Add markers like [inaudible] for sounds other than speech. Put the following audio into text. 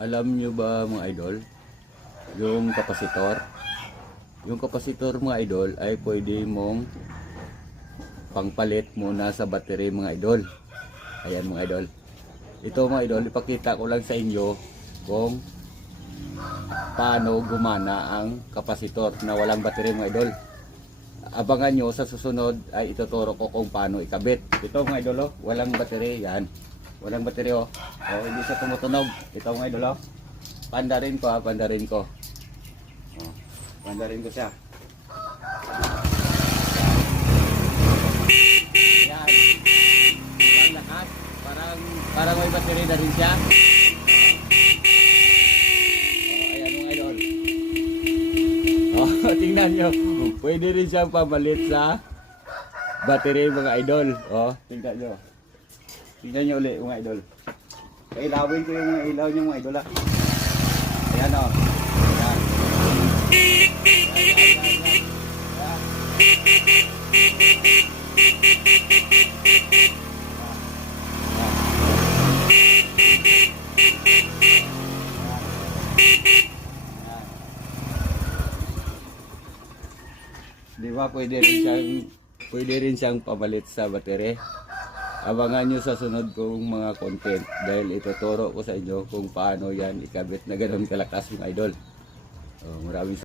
Alam nyo ba mga idol, yung kapasitor, yung kapasitor mga idol ay pwede mong pangpalit muna sa battery mga idol. Ayan mga idol. Ito mga idol, ipakita ko lang sa inyo kung paano gumana ang kapasitor na walang battery mga idol. Abangan nyo sa susunod ay ituturo ko kung paano ikabit. Ito mga idol, oh, walang battery. Yan. Walang battery oh. Oh, hindi siya tumutunog. Ito mga idol oh. Pandarin ko ha, pandarin ko. Oh, pandarin ko siya. Yan. Yan lakas. Parang, parang may battery na rin siya. [laughs] Tingnan nyo. Pwede rin siyang pamalit sa battery mga idol. Oh, tingnan nyo. Tingnan nyo ulit mga idol. Kailawin ko yung ilaw nyo mga idol ah. Ayan o. Ayan. Ayan. Di ba pwede rin siyang pwede rin siyang pamalit sa battery. Abangan nyo sa sunod kong mga content dahil ituturo ko sa inyo kung paano yan ikabit na ganun kalakas mga idol. Oh, maraming